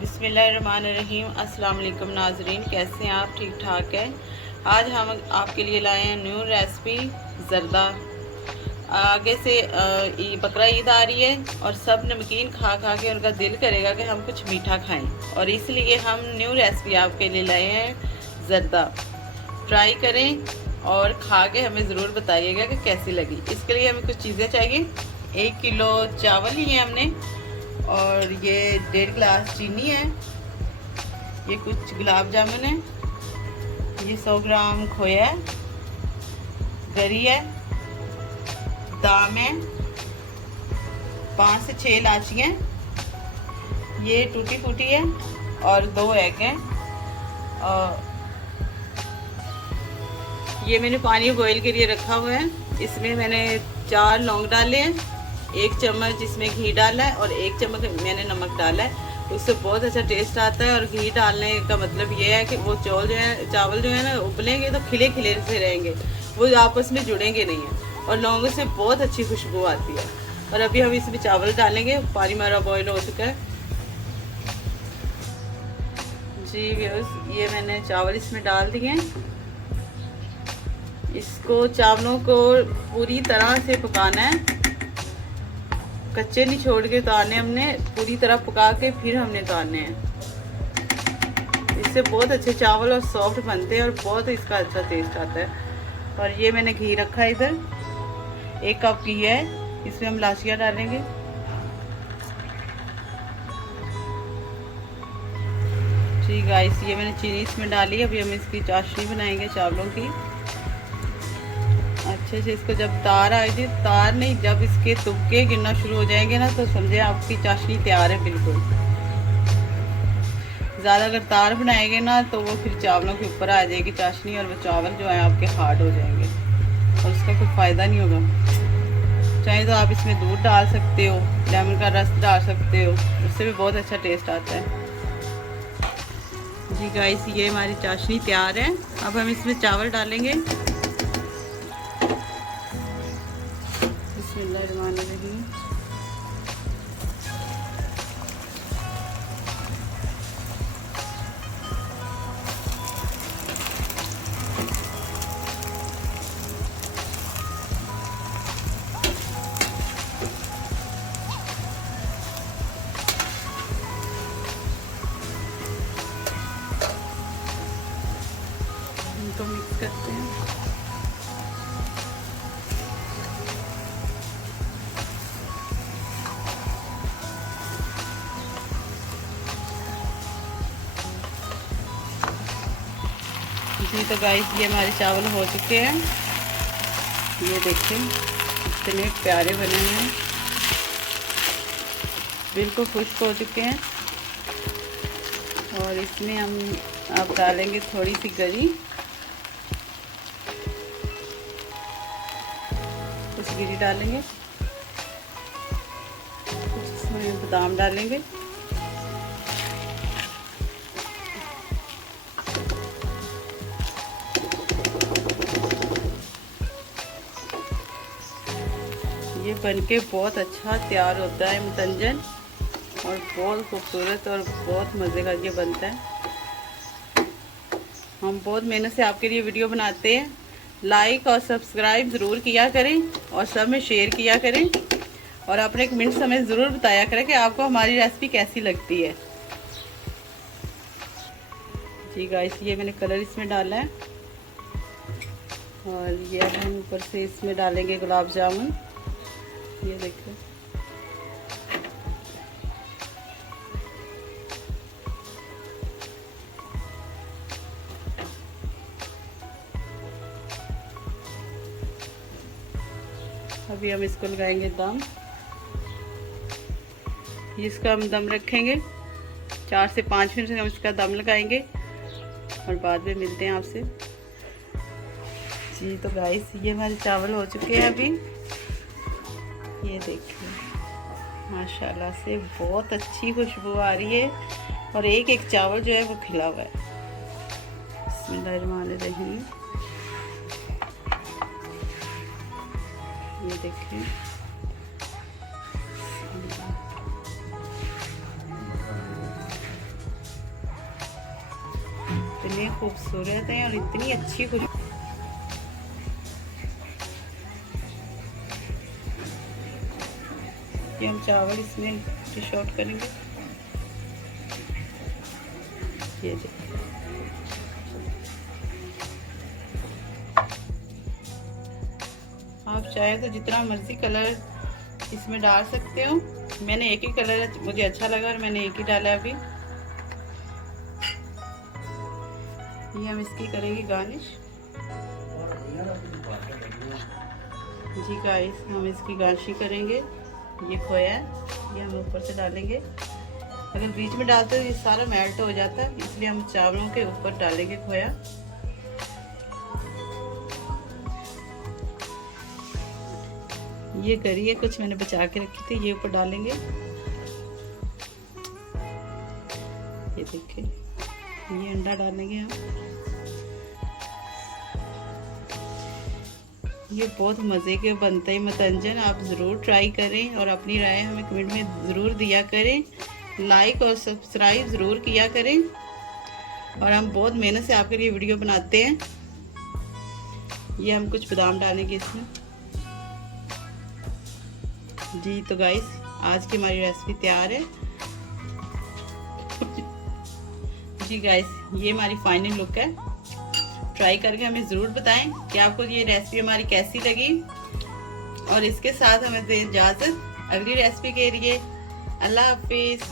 बिस्मिल्लाहिर्रहमानिर्रहीम। अस्सलाम वालेकुम नाजरीन, कैसे हैं आप? ठीक ठाक है। आज हम आपके लिए लाए हैं न्यू रेसिपी ज़र्दा। आगे से बकरा ईद आ रही है और सब नमकीन खा खा के उनका दिल करेगा कि हम कुछ मीठा खाएं, और इसलिए हम न्यू रेसिपी आपके लिए लाए हैं ज़र्दा। ट्राई करें और खा के हमें ज़रूर बताइएगा कि कैसी लगी। इसके लिए हमें कुछ चीज़ें चाहिए। 1 किलो चावल लिए हमने, और ये 1.5 गिलास चीनी है, ये कुछ गुलाब जामुन है, ये 100 ग्राम खोया है, गरी है, दाम है, 5 से 6 इलायचियाँ, ये टूटी फूटी है, और 2 एग हैं। और ये मैंने पानी बॉईल के लिए रखा हुआ है। इसमें मैंने 4 लौंग डाले हैं, 1 चम्मच इसमें घी डाला है, और 1 चम्मच मैंने नमक डाला है। उससे बहुत अच्छा टेस्ट आता है। और घी डालने का मतलब ये है कि वो चावल जो है ना, उबलेंगे तो खिले खिले से रहेंगे, वो आपस में जुड़ेंगे नहीं है, और लौंगों से बहुत अच्छी खुशबू आती है। और अभी हम इसमें चावल डालेंगे। पानी हमारा बॉयल हो चुका है जी व्यूअर्स। ये मैंने चावल इसमें डाल दिए हैं। इसको चावलों को पूरी तरह से पकाना है, कच्चे नहीं छोड़ के उतारने, हमने पूरी तरह पका के फिर हमने उतारने हैं। इससे बहुत अच्छे चावल और सॉफ्ट बनते हैं, और बहुत इसका अच्छा टेस्ट आता है। और ये मैंने घी रखा है इधर, 1 कप घी है। इसमें हम इलायचियाँ डालेंगे। जी गाइस, ये मैंने चीनी इसमें डाली। अभी हम इसकी चाशनी बनाएंगे चावलों की। अच्छे से इसको जब तार आएगी, तार नहीं, जब इसके तुक्के गिरना शुरू हो जाएंगे ना, तो समझे आपकी चाशनी तैयार है बिल्कुल। ज़्यादा अगर तार बनाएंगे ना, तो वो फिर चावलों के ऊपर आ जाएगी चाशनी, और वो चावल जो है आपके हार्ड हो जाएंगे, और उसका कोई फ़ायदा नहीं होगा। चाहे तो आप इसमें दूध डाल सकते हो, लेमन का रस डाल सकते हो, उससे भी बहुत अच्छा टेस्ट आता है। जी गाइस, ये हमारी चाशनी तैयार है। अब हम इसमें चावल डालेंगे। बिस्मिल्लाहिर्रहमानिर्रहीम। इनको मिक्स करते हैं। जी तो गाइस, ये हमारे चावल हो चुके हैं। ये देखें कितने प्यारे बने हुए हैं, बिल्कुल खुश्क हो चुके हैं। और इसमें हम अब डालेंगे थोड़ी सी गरी, कुछ गिरी डालेंगे, कुछ इसमें बादाम डालेंगे, ये बनके बहुत अच्छा तैयार होता है मुतंजन, और बहुत खूबसूरत और बहुत मज़े का ये बनता है। हम बहुत मेहनत से आपके लिए वीडियो बनाते हैं। लाइक और सब्सक्राइब ज़रूर किया करें, और सब में शेयर किया करें, और अपने कमेंट्स हमें ज़रूर बताया करें कि आपको हमारी रेसिपी कैसी लगती है। जी गाइस, ये मैंने कलर इसमें डाला है, और ये अब हम ऊपर से इसमें डालेंगे गुलाब जामुन। ये देखो, अभी हम इसको लगाएंगे दम। इसका हम दम रखेंगे 4 से 5 मिनट, हम इसका दम लगाएंगे, और बाद में मिलते हैं आपसे। जी तो गाइस, ये हमारे चावल हो चुके हैं अभी। ये देखिए, माशाल्लाह से बहुत अच्छी खुशबू आ रही है, और एक एक चावल जो है वो खिला हुआ है। बिस्मिल्लाहिर्रहमानिर्रहीम। ये देखिए, इतने खूबसूरत हैं और इतनी अच्छी खुशबू। ये हम चावल इसमें डिश आउट करेंगे। ये देखिए, आप चाहे तो जितना मर्जी कलर इसमें डाल सकते हो। मैंने एक ही कलर मुझे अच्छा लगा और मैंने एक ही डाला अभी। ये हम इसकी करेंगे गार्निश। जी गाइस, हम इसकी गार्निश करेंगे। ये खोया है, ये हम ऊपर से डालेंगे। अगर बीच में डालते तो ये सारा मेल्ट हो जाता है, इसलिए हम चावलों के ऊपर डालेंगे खोया। ये करी है कुछ मैंने बचा के रखी थी, ये ऊपर डालेंगे। ये देखिए, ये अंडा डालेंगे हम। ये बहुत मज़े के बनते हैं मतंजन। आप ज़रूर ट्राई करें और अपनी राय हमें कमेंट में ज़रूर दिया करें। लाइक और सब्सक्राइब ज़रूर किया करें। और हम बहुत मेहनत से आपके लिए वीडियो बनाते हैं। ये हम कुछ बादाम डालेंगे इसमें। जी तो गाइस, आज की हमारी रेसिपी तैयार है। जी गाइस, ये हमारी फाइनल लुक है। ट्राई करके हमें ज़रूर बताएं कि आपको ये रेसिपी हमारी कैसी लगी। और इसके साथ हमें दें इजाज़त अगली रेसिपी के लिए। अल्लाह हाफिज़।